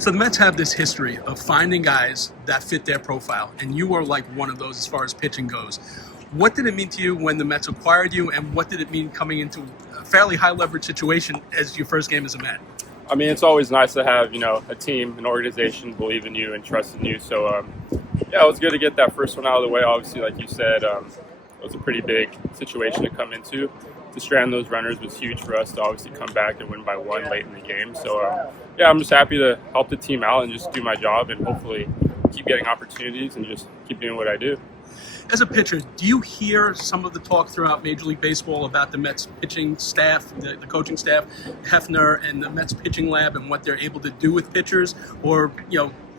So the Mets have this history of finding guys that fit their profile, and you are like one of those as far as pitching goes. What did it mean to you when the Mets acquired you, and what did it mean coming into a fairly high leverage situation as your first game as a Met? I mean, it's always nice to have, a team, an organization believe in you and trust in you. So, yeah, it was good to get that first one out of the way. Obviously, like you said, it was a pretty big situation to come into. To strand those runners was huge for us to obviously come back and win by one late in the game. So, yeah, I'm just happy to help the team out and just do my job and hopefully keep getting opportunities and just keep doing what I do. As a pitcher, do you hear some of the talk throughout Major League Baseball about the Mets pitching staff, the coaching staff, Hefner, and the Mets pitching lab and what they're able to do with pitchers? Or,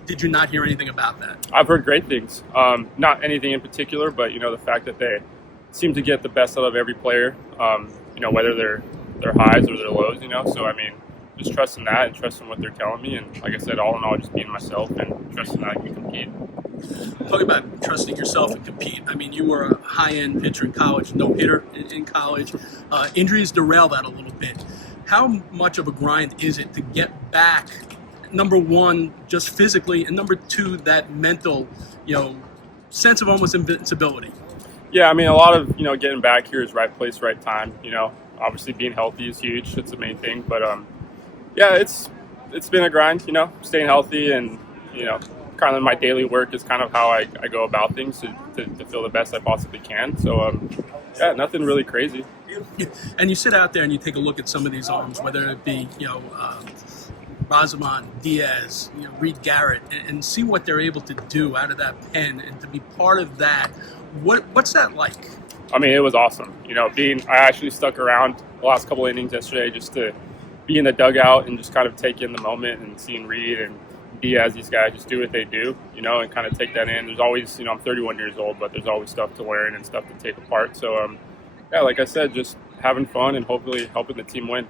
did you not hear anything about that? I've heard great things. Not anything in particular, but, the fact that they seem to get the best out of every player, whether they're highs or their lows, So, I mean, just trusting that and trusting what they're telling me. And like I said, all in all, just being myself and trusting that I can compete. Talking about trusting yourself and compete. I mean, you were a high-end pitcher in college, no hitter in college. Injuries derail that a little bit. How much of a grind is it to get back, number one, just physically, and number two, that mental, sense of almost invincibility? Yeah, I mean, a lot of, getting back here is right place, right time. Obviously being healthy is huge. That's the main thing. But, yeah, it's been a grind, staying healthy and, kind of my daily work is kind of how I go about things to feel the best I possibly can. So, yeah, nothing really crazy. And you sit out there and you take a look at some of these arms, whether it be, Rosenman, Diaz, Reed Garrett, and see what they're able to do out of that pen and to be part of that. What's that like? I mean, it was awesome. I actually stuck around the last couple innings yesterday just to be in the dugout and just kind of take in the moment and seeing Reed and Diaz, these guys just do what they do, and kind of take that in. There's always, I'm 31 years old, but there's always stuff to learn and stuff to take apart. So, yeah, like I said, just having fun and hopefully helping the team win.